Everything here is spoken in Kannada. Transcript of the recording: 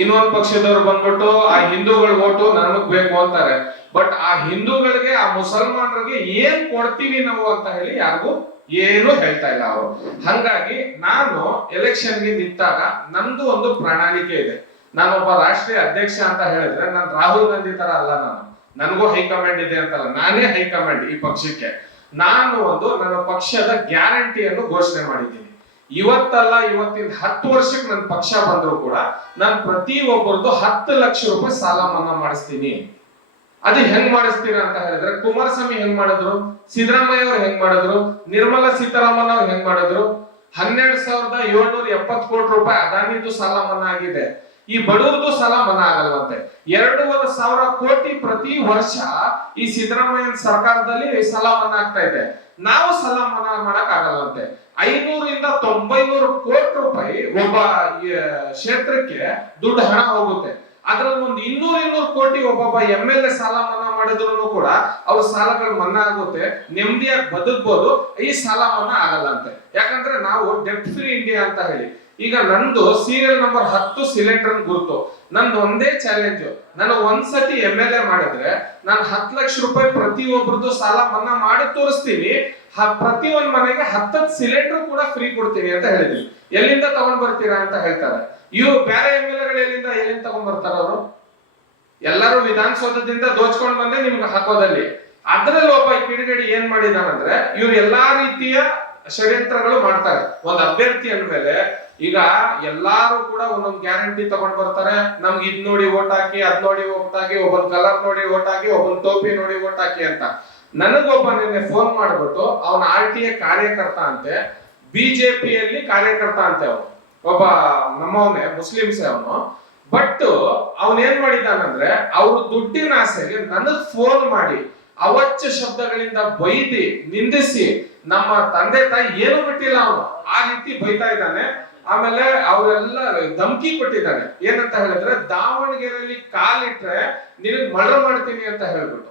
ಇನ್ನೊಂದು ಪಕ್ಷದವ್ರು ಬಂದ್ಬಿಟ್ಟು ಆ ಹಿಂದೂಗಳ ಓಟು ನಮಗ್ ಬೇಕು ಅಂತಾರೆ. ಬಟ್ ಆ ಹಿಂದೂಗಳಿಗೆ ಆ ಮುಸಲ್ಮಾನರಿಗೆ ಏನ್ ಕೊಡ್ತೀವಿ ನಾವು ಅಂತ ಹೇಳಿ ಯಾರಿಗೂ ಏನು ಹೇಳ್ತಾ ಇಲ್ಲ ಅವರು. ಹಂಗಾಗಿ ನಾನು ಎಲೆಕ್ಷನ್ಗೆ ನಿಂತಾಗ ನಂದು ಒಂದು ಪ್ರಣಾಳಿಕೆ ಇದೆ. ನಾನೊಬ್ಬ ರಾಷ್ಟ್ರೀಯ ಅಧ್ಯಕ್ಷ ಅಂತ ಹೇಳಿದ್ರೆ ನಾನು ರಾಹುಲ್ ಗಾಂಧಿ ತರ ಅಲ್ಲ. ನನಗೂ ಹೈಕಮಾಂಡ್ ಇದೆ ಅಂತಲ್ಲ, ನಾನೇ ಹೈಕಮಾಂಡ್ ಈ ಪಕ್ಷಕ್ಕೆ. ನಾನು ನನ್ನ ಪಕ್ಷದ ಗ್ಯಾರಂಟಿಯನ್ನು ಘೋಷಣೆ ಮಾಡಿದ್ದೀನಿ. ಇವತ್ತಲ್ಲ, ಇವತ್ತಿನ 10 ವರ್ಷಕ್ಕೆ ನನ್ನ ಪಕ್ಷ ಬಂದ್ರು ಕೂಡ ನಾನು ಪ್ರತಿ ಒಬ್ಬರದು 10 ಲಕ್ಷ ರೂಪಾಯಿ ಸಾಲ ಮನ್ನಾ ಮಾಡಿಸ್ತೀನಿ. ಅದು ಹೆಂಗ್ ಮಾಡಿಸ್ತೀರಾ ಅಂತ ಹೇಳಿದ್ರೆ, ಕುಮಾರಸ್ವಾಮಿ ಹೆಂಗ್ ಮಾಡಿದ್ರು, ಸಿದ್ದರಾಮಯ್ಯ ಅವ್ರು ಹೆಂಗ್ ಮಾಡಿದ್ರು, ನಿರ್ಮಲಾ ಸೀತಾರಾಮನ್ ಅವ್ರು ಹೆಂಗ್ ಮಾಡಿದ್ರು. 12,770 ಕೋಟಿ ರೂಪಾಯಿ ಅದಾನಿದು ಸಾಲ ಮನ್ನಾ ಆಗಿದೆ. ಈ ಬಡವರದು ಸಾಲ ಮನ್ನಾ ಆಗಲ್ವಂತೆ. 2,500 ಕೋಟಿ ಪ್ರತಿ ವರ್ಷ ಈ ಸಿದ್ದರಾಮಯ್ಯ ಸರ್ಕಾರದಲ್ಲಿ ಸಾಲ ಮನ್ನಾ ಆಗ್ತಾ ಇದೆ. ನಾವು ಸಾಲ ಮನ್ನಾ ಮಾಡಕ್ ಆಗಲ್ಲಂತೆ. 500ರಿಂದ 900 ಕೋಟಿ ರೂಪಾಯಿ ಒಬ್ಬ ಕ್ಷೇತ್ರಕ್ಕೆ ದುಡ್ಡು ಹಣ ಹೋಗುತ್ತೆ. ಅದ್ರಲ್ಲಿ ಒಂದು 200 ಕೋಟಿ ಒಬ್ಬೊಬ್ಬ MLA ಸಾಲ ಮನ್ನಾ ಮಾಡಿದ್ರು ಕೂಡ ಅವ್ರ ಸಾಲಗಳು ಮನ್ನಾ ಆಗುತ್ತೆ, ನೆಮ್ಮದಿಯಾಗಿ ಬದುಕಬಹುದು. ಈ ಸಾಲ ಮನ್ನಾ ಆಗಲ್ಲಂತೆ. ಯಾಕಂದ್ರೆ ನಾವು ಡೆಬ್ಟ್ ಫ್ರೀ ಇಂಡಿಯಾ ಅಂತ ಹೇಳಿ. ಈಗ ನಂದು ಸೀರಿಯಲ್ ನಂಬರ್ 10 ಸಿಲಿಂಡರ್ ಗುರುತು. ನಂದು ಒಂದೇ ಚಾಲೆಂಜ್, ನಾನು ಒಂದ್ಸತಿ MLA ಮಾಡಿದ್ರೆ ನಾನು 10 ಲಕ್ಷ ರೂಪಾಯಿ ಪ್ರತಿ ಒಬ್ಬರದು ಸಾಲ ಮನ್ನಾ ಮಾಡಿ ತೋರಿಸ್ತೀನಿ. ಪ್ರತಿ ಒಂದ್ ಮನೆಗೆ 10 ಸಿಲಿಂಡರ್ ಕೂಡ ಫ್ರೀ ಕೊಡ್ತೀನಿ ಅಂತ ಹೇಳಿದ್ವಿ. ಎಲ್ಲಿಂದ ತಗೊಂಡ್ ಬರ್ತೀರಾ ಅಂತ ಹೇಳ್ತಾರೆ. ಇವು ಬೇರೆ MLAಗಳು ಎಲ್ಲಿಂದ ತಗೊಂಡ್ ಬರ್ತಾರ? ಅವರು ಎಲ್ಲರೂ ವಿಧಾನಸೌಧದಿಂದ ದೋಚ್ಕೊಂಡ್ ಬಂದೆ ನಿಮ್ಗೆ ಹಾಕೋದಲ್ಲಿ. ಅದ್ರಲ್ಲಿ ಒಬ್ಬ ಕಿಡಿಗೇಡಿ ಏನ್ ಮಾಡಿದಾನಂದ್ರೆ, ಇವ್ರು ಎಲ್ಲಾ ರೀತಿಯ ಷಡ್ಯಂತ್ರಗಳು ಮಾಡ್ತಾರೆ. ಒಂದ್ ಅಭ್ಯರ್ಥಿ ಅಂದ್ಮೇಲೆ ಈಗ ಎಲ್ಲಾರು ಕೂಡ ಒಂದೊಂದು ಗ್ಯಾರಂಟಿ ತಗೊಂಡ್ ಬರ್ತಾರೆ. ನಮ್ಗೆ ಇದ್ ನೋಡಿ ಓಟ್ ಹಾಕಿ, ಅದ್ ನೋಡಿ ಓಟ್ ಹಾಕಿ, ಒಬ್ಬನ್ ಕಲರ್ ನೋಡಿ ಓಟ್ ಹಾಕಿ, ಒಬ್ಬನ್ ಟೋಪಿ ನೋಡಿ ಓಟ್ ಹಾಕಿ ಅಂತ. ನನಗೊಬ್ಬ ನಿನ್ನೆ ಫೋನ್ ಮಾಡ್ಬಿಟ್ಟು ಅವನ RTA ಕಾರ್ಯಕರ್ತ ಅಂತೆ, ಬಿಜೆಪಿಯಲ್ಲಿ ಕಾರ್ಯಕರ್ತ ಅಂತೆ. ಅವನು ಒಬ್ಬ ನಮ್ಮವನೇ, ಮುಸ್ಲಿಮ್ಸೇ ಅವನು. ಬಟ್ ಅವನ್ ಏನ್ ಮಾಡಿದಾನಂದ್ರೆ, ಅವ್ರ ದುಡ್ಡಿನ ಆಸೆಗೆ ನನಗ್ ಫೋನ್ ಮಾಡಿ ಅವಚ್ಚ ಶಬ್ದಗಳಿಂದ ಬೈದಿ ನಿಂದಿಸಿ, ನಮ್ಮ ತಂದೆ ತಾಯಿ ಏನು ಬಿಟ್ಟಿಲ್ಲ ಅವನು, ಆ ರೀತಿ ಬೈತಾ ಇದ್ದಾನೆ. ಆಮೇಲೆ ಅವರೆಲ್ಲ ಧಮಕಿ ಕೊಟ್ಟಿದ್ದಾನೆ. ಏನಂತ ಹೇಳಿದ್ರೆ, ದಾವಣಗೆರೆಯಲ್ಲಿ ಕಾಲಿಟ್ರೆ ನಿನಗ್ ಮರ್ಡರ್ ಮಾಡ್ತೀನಿ ಅಂತ ಹೇಳ್ಬಿಟ್ಟು.